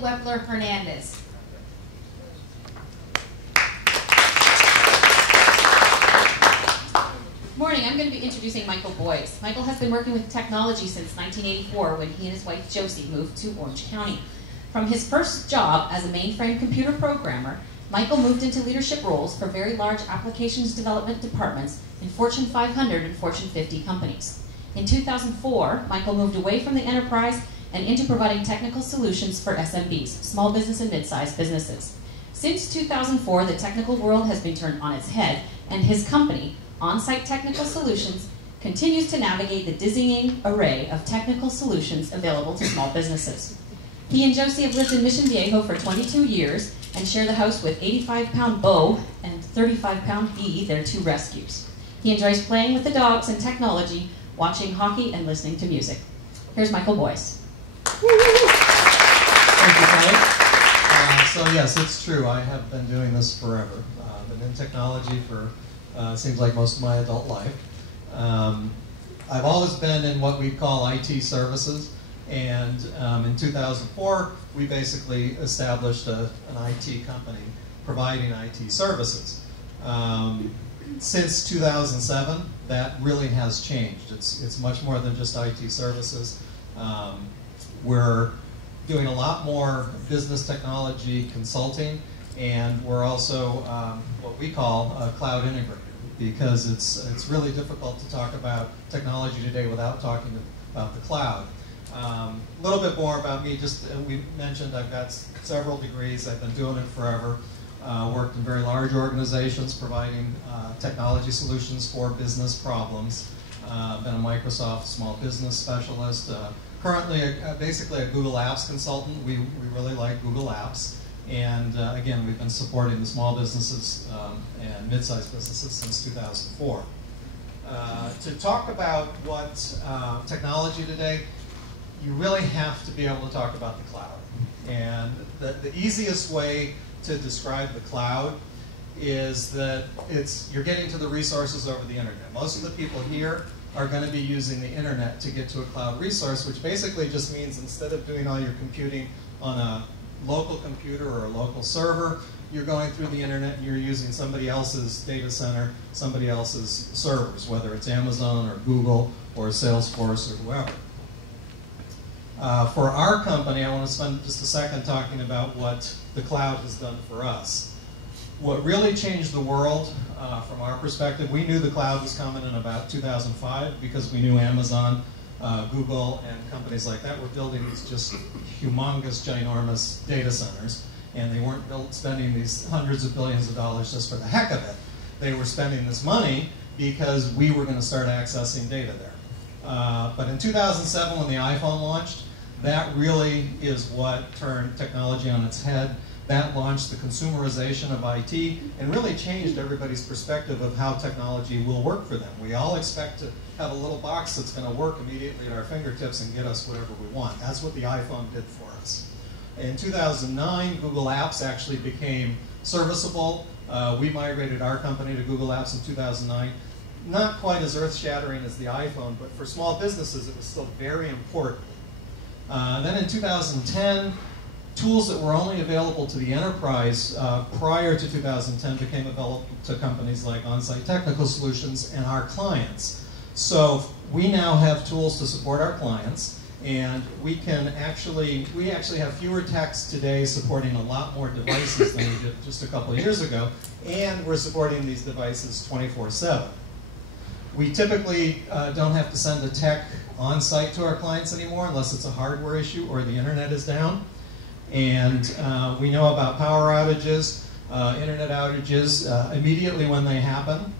Webler Hernandez. Morning, I'm going to be introducing Michael Boyce. Michael has been working with technology since 1984 when he and his wife Josie moved to Orange County. From his first job as a mainframe computer programmer, Michael moved into leadership roles for very large applications development departments in Fortune 500 and Fortune 50 companies. In 2004, Michael moved away from the enterprise and into providing technical solutions for SMBs, small business and mid-sized businesses. Since 2004, the technical world has been turned on its head, and his company, On-Site Technical Solutions, continues to navigate the dizzying array of technical solutions available to small businesses. He and Josie have lived in Mission Viejo for 22 years and share the house with 85-pound Bo and 35-pound Bee, their two rescues. He enjoys playing with the dogs and technology, watching hockey, and listening to music. Here's Michael Boyce. Thank you, Kelly. So yes, it's true. I have been doing this forever. Been in technology for seems like most of my adult life. I've always been in what we call IT services, and in 2004 we basically established an IT company providing IT services. Since 2007, that really has changed. It's much more than just IT services. We're doing a lot more business technology consulting, and we're also what we call cloud integrated, because it's really difficult to talk about technology today without talking about the cloud. A little bit more about me. Just we mentioned I've got several degrees. I've been doing it forever. Worked in very large organizations providing technology solutions for business problems. Been a Microsoft small business specialist. Currently, basically a Google Apps consultant. We really like Google Apps. And again, we've been supporting the small businesses and mid-sized businesses since 2004. To talk about what technology today, you really have to be able to talk about the cloud. And the easiest way to describe the cloud is that you're getting to the resources over the internet. Most of the people here are going to be using the internet to get to a cloud resource, which basically just means instead of doing all your computing on a local computer or a local server, you're going through the internet and you're using somebody else's data center, somebody else's servers, whether it's Amazon or Google or Salesforce or whoever. For our company, I want to spend just a second talking about what the cloud has done for us. What really changed the world from our perspective, we knew the cloud was coming in about 2005 because we knew Amazon, Google, and companies like that were building these just humongous, ginormous data centers, and they weren't spending these hundreds of billions of dollars just for the heck of it. They were spending this money because we were going to start accessing data there. But in 2007, when the iPhone launched, that really is what turned technology on its head. That launched the consumerization of IT and really changed everybody's perspective of how technology will work for them. We all expect to have a little box that's going to work immediately at our fingertips and get us whatever we want. That's what the iPhone did for us. In 2009, Google Apps actually became serviceable. We migrated our company to Google Apps in 2009. Not quite as earth-shattering as the iPhone, but for small businesses, it was still very important. Then in 2010, tools that were only available to the enterprise prior to 2010 became available to companies like On-Site Technical Solutions and our clients. So we now have tools to support our clients, and we actually have fewer techs today supporting a lot more devices than we did just a couple of years ago, and we're supporting these devices 24/7. We typically don't have to send a tech on site to our clients anymore unless it's a hardware issue or the internet is down. And we know about power outages, internet outages immediately when they happen.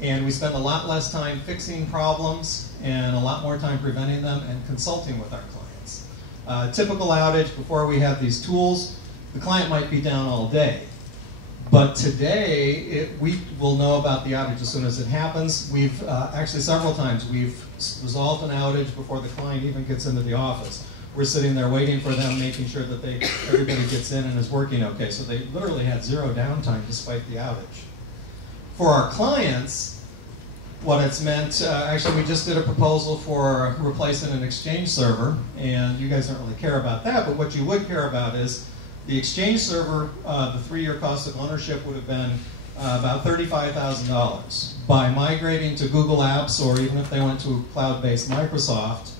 And we spend a lot less time fixing problems and a lot more time preventing them and consulting with our clients. Typical outage, before we have these tools, the client might be down all day. But today, we will know about the outage as soon as it happens. We've actually several times we've resolved an outage before the client even gets into the office. We're sitting there waiting for them, making sure that everybody gets in and is working okay. So they literally had zero downtime despite the outage. For our clients, What it's meant, actually we just did a proposal for replacing an Exchange server, and you guys don't really care about that, but what you would care about is the Exchange server, the 3-year cost of ownership would have been about $35,000. By migrating to Google Apps, or even if they went to cloud-based Microsoft,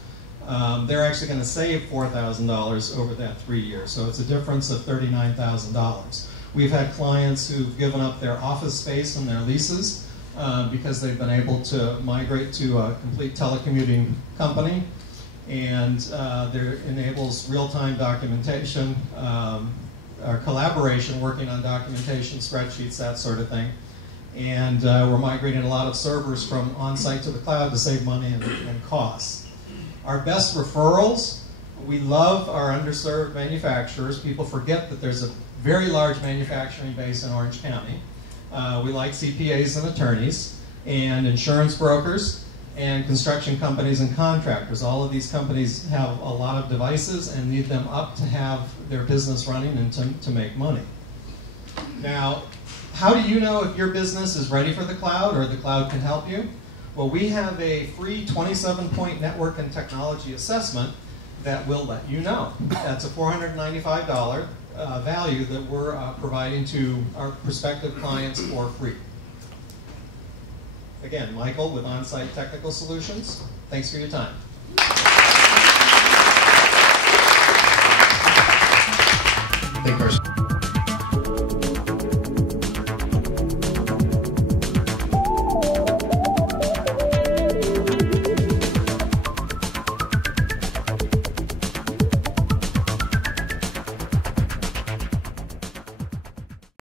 they're actually going to save $4,000 over that 3 years. So it's a difference of $39,000. We've had clients who've given up their office space and their leases because they've been able to migrate to a complete telecommuting company, and there enables real-time documentation, collaboration, working on documentation, spreadsheets, that sort of thing. And we're migrating a lot of servers from on-site to the cloud to save money and costs. Our best referrals, we love our underserved manufacturers. People forget that there's a very large manufacturing base in Orange County. We like CPAs and attorneys, and insurance brokers, and construction companies and contractors. All of these companies have a lot of devices and need them up to have their business running and to make money. Now, how do you know if your business is ready for the cloud or the cloud can help you? Well, we have a free 27-point network and technology assessment that will let you know. That's a $495 value that we're providing to our prospective clients for free. Again, Michael with On-Site Technical Solutions. Thanks for your time. Thank you.